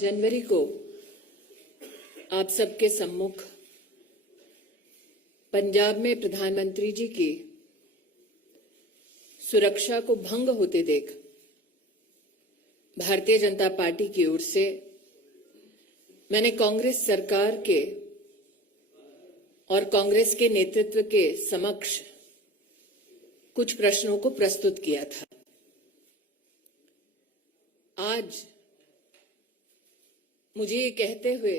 जनवरी को आप सबके सम्मुख पंजाब में प्रधानमंत्री जी की सुरक्षा को भंग होते देख भारतीय जनता पार्टी की ओर से मैंने कांग्रेस सरकार के और कांग्रेस के नेतृत्व के समक्ष कुछ प्रश्नों को प्रस्तुत किया था। आज मुझे ये कहते हुए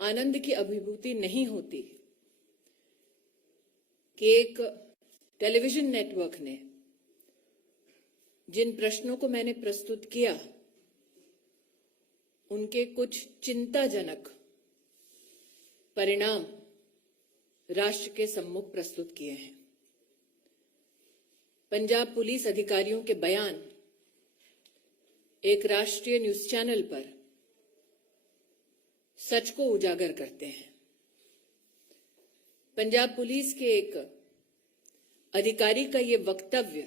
आनंद की अभिभूति नहीं होती कि एक टेलीविजन नेटवर्क ने जिन प्रश्नों को मैंने प्रस्तुत किया उनके कुछ चिंताजनक परिणाम राष्ट्र के सम्मुख प्रस्तुत किए हैं। पंजाब पुलिस अधिकारियों के बयान एक राष्ट्रीय न्यूज चैनल पर सच को उजागर करते हैं। पंजाब पुलिस के एक अधिकारी का ये वक्तव्य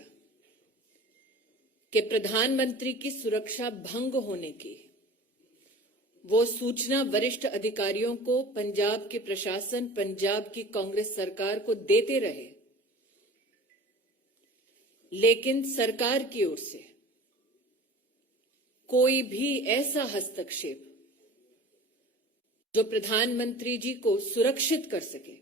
कि प्रधानमंत्री की सुरक्षा भंग होने की वो सूचना वरिष्ठ अधिकारियों को पंजाब के प्रशासन, पंजाब की कांग्रेस सरकार को देते रहे, लेकिन सरकार की ओर से कोई भी ऐसा हस्तक्षेप जो प्रधानमंत्री जी को सुरक्षित कर सके,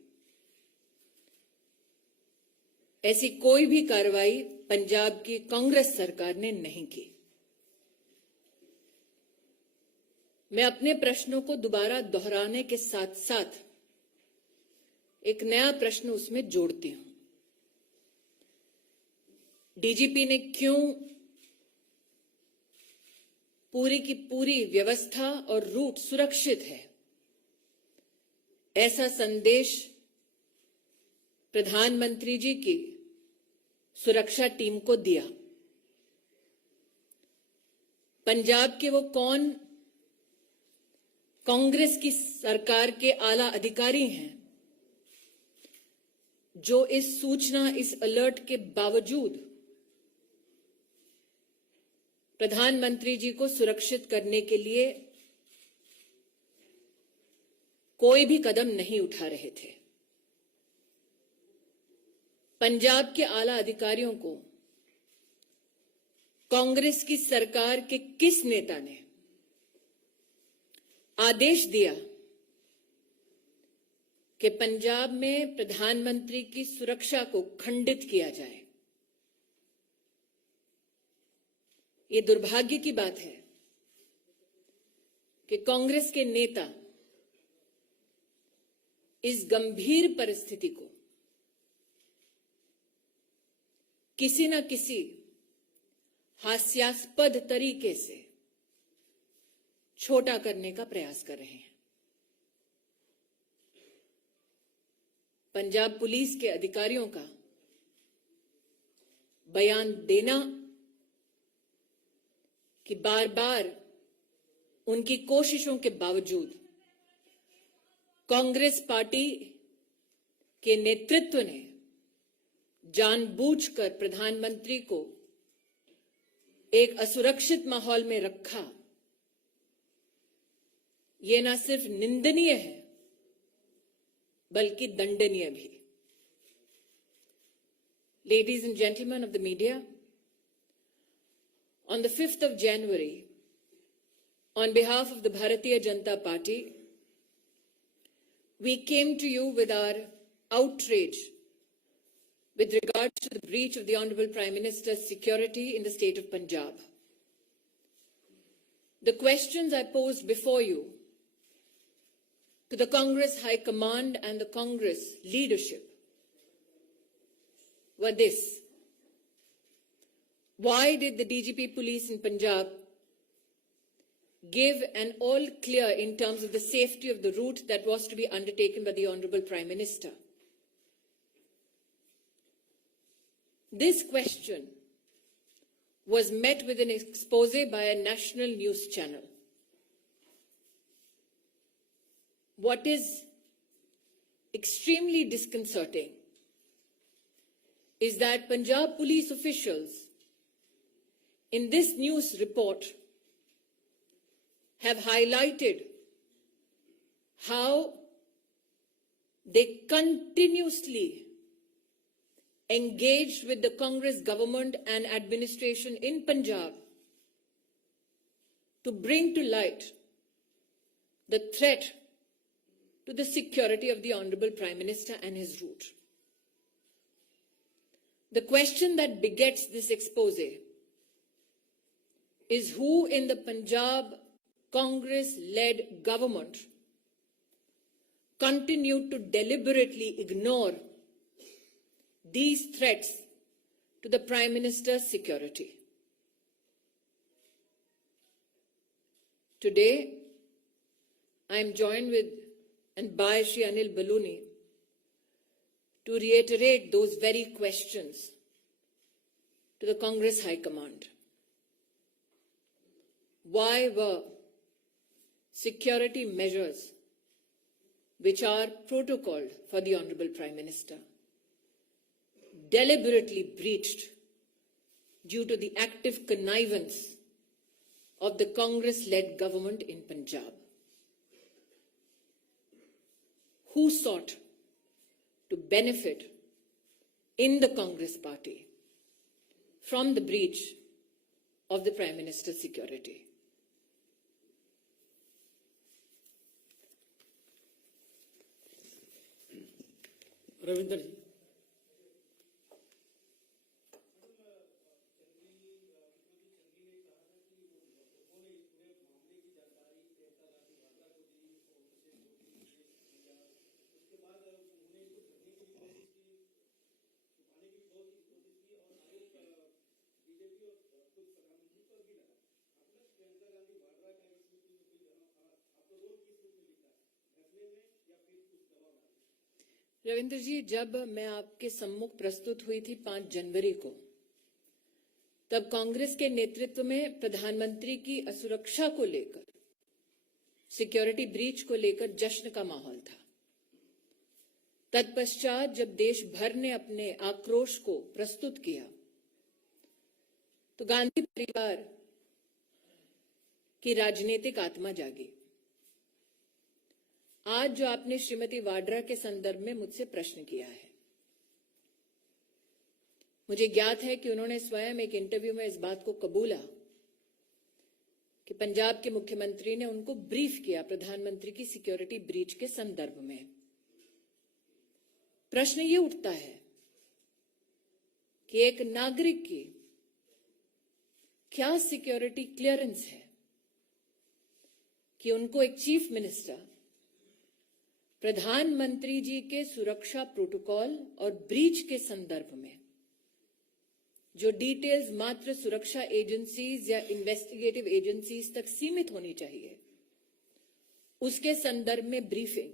ऐसी कोई भी कार्रवाई पंजाब की कांग्रेस सरकार ने नहीं की। मैं अपने प्रश्नों को दोबारा दोहराने के साथ साथ एक नया प्रश्न उसमें जोड़ती हूं। डीजीपी ने क्यों पूरी की पूरी व्यवस्था और रूट सुरक्षित है, ऐसा संदेश प्रधानमंत्री जी की सुरक्षा टीम को दिया? पंजाब के वो कौन कांग्रेस की सरकार के आला अधिकारी हैं जो इस सूचना, इस अलर्ट के बावजूद प्रधानमंत्री जी को सुरक्षित करने के लिए कोई भी कदम नहीं उठा रहे थे? पंजाब के आला अधिकारियों को कांग्रेस की सरकार के किस नेता ने आदेश दिया कि पंजाब में प्रधानमंत्री की सुरक्षा को खंडित किया जाए? ये दुर्भाग्य की बात है कि कांग्रेस के नेता इस गंभीर परिस्थिति को किसी न किसी हास्यास्पद तरीके से छोटा करने का प्रयास कर रहे हैं। पंजाब पुलिस के अधिकारियों का बयान देना कि बार बार उनकी कोशिशों के बावजूद कांग्रेस पार्टी के नेतृत्व ने जानबूझकर प्रधानमंत्री को एक असुरक्षित माहौल में रखा, ये न सिर्फ निंदनीय है बल्कि दंडनीय भी। Ladies and gentlemen of the media, on the 5th of January, on behalf of the Bharatiya Janata Party, we came to you with our outrage with regards to the breach of the Honorable Prime Minister's security in the state of Punjab. The questions I posed before you to the Congress High Command and the Congress leadership were this: why did the DGP police in Punjab give an all clear in terms of the safety of the route that was to be undertaken by the Honorable Prime Minister? This question was met with an expose by a national news channel. What is extremely disconcerting is that Punjab police officials in this news report have highlighted how they continuously engaged with the Congress government and administration in Punjab to bring to light the threat to the security of the Honorable Prime Minister and his route. The question that begets this expose is who in the Punjab Congress-led government continued to deliberately ignore these threats to the Prime Minister's security. Today, I am joined with and by Shri Anil Baluni to reiterate those very questions to the Congress High Command. Why were security measures which are protocoled for the Honorable Prime Minister deliberately breached due to the active connivance of the Congress-led government in Punjab? Who sought to benefit in the Congress party from the breach of the Prime Minister's security? Ravindra जी। रविंद्र जी, जब मैं आपके सम्मुख प्रस्तुत हुई थी 5 जनवरी को, तब कांग्रेस के नेतृत्व में प्रधानमंत्री की असुरक्षा को लेकर, सिक्योरिटी ब्रीच को लेकर जश्न का माहौल था। तत्पश्चात जब देश भर ने अपने आक्रोश को प्रस्तुत किया, तो गांधी परिवार की राजनीतिक आत्मा जागी। आज जो आपने श्रीमती वाड्रा के संदर्भ में मुझसे प्रश्न किया है, मुझे ज्ञात है कि उन्होंने स्वयं एक इंटरव्यू में इस बात को कबूला कि पंजाब के मुख्यमंत्री ने उनको ब्रीफ किया प्रधानमंत्री की सिक्योरिटी ब्रीच के संदर्भ में। प्रश्न ये उठता है कि एक नागरिक की क्या सिक्योरिटी क्लियरेंस है कि उनको एक चीफ मिनिस्टर प्रधानमंत्री जी के सुरक्षा प्रोटोकॉल और ब्रीच के संदर्भ में जो डिटेल्स मात्र सुरक्षा एजेंसीज या इन्वेस्टिगेटिव एजेंसीज तक सीमित होनी चाहिए, उसके संदर्भ में ब्रीफिंग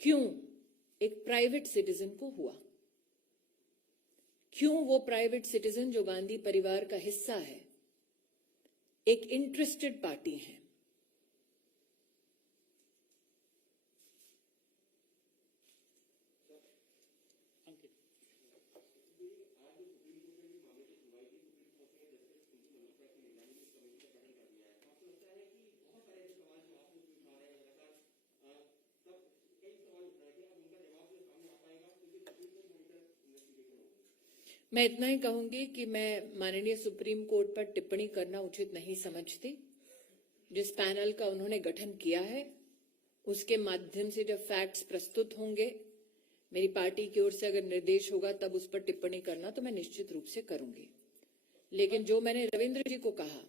क्यों एक प्राइवेट सिटीजन को हुआ? क्यों वो प्राइवेट सिटीजन जो गांधी परिवार का हिस्सा है, एक इंटरेस्टेड पार्टी है, मैं इतना ही कहूंगी कि मैं माननीय सुप्रीम कोर्ट पर टिप्पणी करना उचित नहीं समझती। जिस पैनल का उन्होंने गठन किया है, उसके माध्यम से जब फैक्ट्स प्रस्तुत होंगे, मेरी पार्टी की ओर से अगर निर्देश होगा तब उस पर टिप्पणी करना तो मैं निश्चित रूप से करूंगी। लेकिन जो मैंने रविंद्र जी को कहा,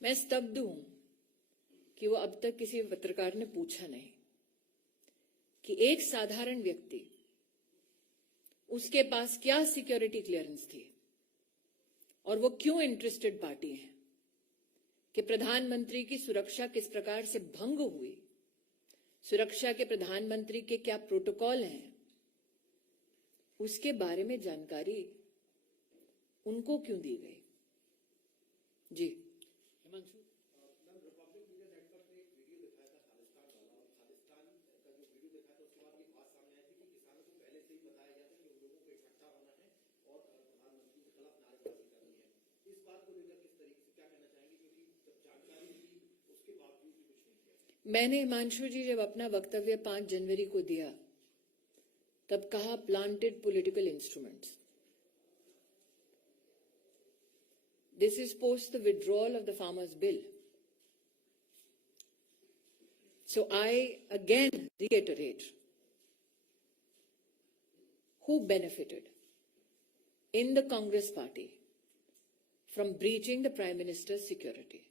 मैं स्तब्ध हूं कि वो अब तक किसी पत्रकार ने पूछा नहीं कि एक साधारण व्यक्ति, उसके पास क्या सिक्योरिटी क्लियरेंस थी और वो क्यों इंटरेस्टेड पार्टी है कि प्रधानमंत्री की सुरक्षा किस प्रकार से भंग हुई, सुरक्षा के प्रधानमंत्री के क्या प्रोटोकॉल हैं, उसके बारे में जानकारी उनको क्यों दी गई? जी हिमांशु, मैंने हिमांशु जी जब अपना वक्तव्य 5 जनवरी को दिया तब कहा planted political instruments. This is post the withdrawal of the farmers' bill. So I again reiterate, who benefited in the Congress party from breaching the Prime Minister's security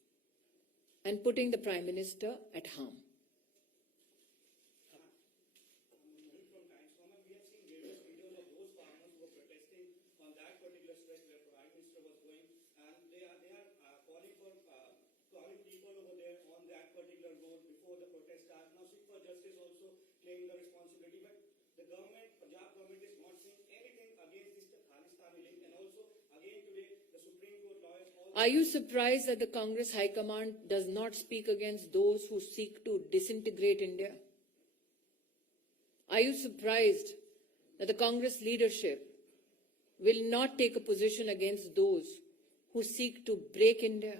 and putting the Prime Minister at harm? calling people over there on that particular road before the protest starts. Now, Sikh for Justice also claimed the responsibility, but the government, Punjab government, is not saying anything against this Khalistani link, and also again today the Supreme Court lawyers. Are you surprised that the Congress High Command does not speak against those who seek to disintegrate India? Are you surprised that the Congress leadership will not take a position against those who seek to break India?